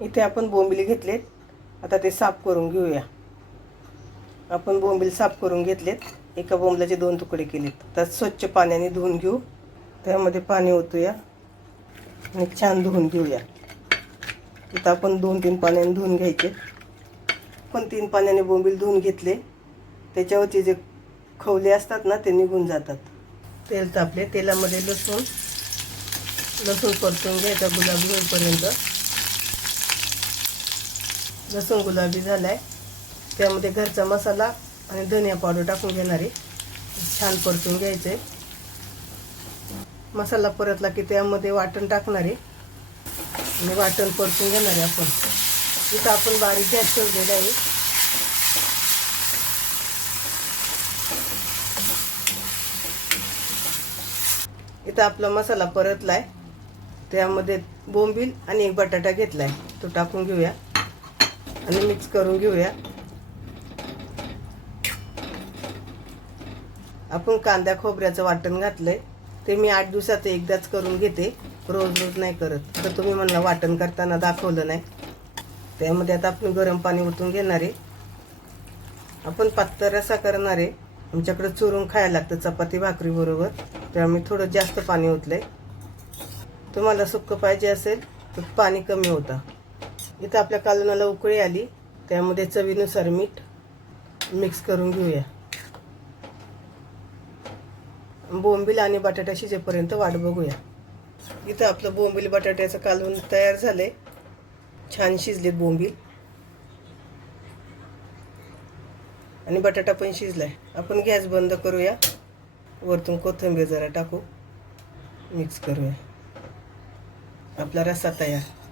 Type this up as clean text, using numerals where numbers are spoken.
इथे आपण बोंबिल घेतलेत, आता ते साफ करून घेऊया। आपण बोंबील साफ करून घेतलेत, एका बोंबलाचे 2 तुकडे केलेत। आता स्वच्छ पाण्याने धुवून घेऊ। त्यामध्ये पाणी ओतूया आणि छान धुवून घेऊया। इथं आपण 2-3 पाण्याने धुवून घ्यायचे। पण 3 पाण्याने बोंबील धुवून घेतले, त्याच्यावरचे जे खवले असतात ना ते निघून जातात। तेल तापले, तेलामध्ये लसूण परतून घ्यायचा गुलाबी होईपर्यंत। लसूण गुलाबी झालाय, त्यामध्ये घरचा मसाला आणि धनिया पावडर टाकून घेणार आहे। छान परतून घ्यायचे। मसाला परतला की त्यामध्ये वाटण टाकणार आहे आणि वाटण परतून घेणार आहे आपण। इथं आपण बारीक गॅस ठेवलेला आहे। इथं आपला मसाला परतलाय, त्यामध्ये बोंबील आणि एक बटाटा घेतलाय, तो टाकून घेऊया आणि मिक्स करून घेऊया। आपण कांदा खोबऱ्याचं वाटण घातलंय, ते मी 8 दिवसात एकदाच करून घेते, रोज रोज नाही करत। तर तुम्ही म्हणला वाटण करताना दाखवलं नाही। त्यामध्ये आता आपण गरम पाणी ओतून घेणार आहे। आपण पातळ रस्सा करणार आहे, आमच्याकडे चुरून खायला लागतं चपाती भाकरी बरोबर, त्यामुळे थोडं जास्त पाणी ओतलंय। तुम्हाला सुक्क पाहिजे असेल तर पाणी कमी होतं। इथं आपल्या कालवणाला उकळी आली, त्यामध्ये चवीनुसार मीठ मिक्स करून घेऊया। बोंबील आणि बटाटा शिजेपर्यंत वाट बघूया। इथं आपलं बोंबील बटाट्याचं कालवण तयार झाले, छान शिजले बोंबील आणि बटाटा पण शिजलाय। आपण गॅस बंद करूया, वरतून कोथिंबीर जरा टाकू, मिक्स करूया। आपला रस्सा तयार।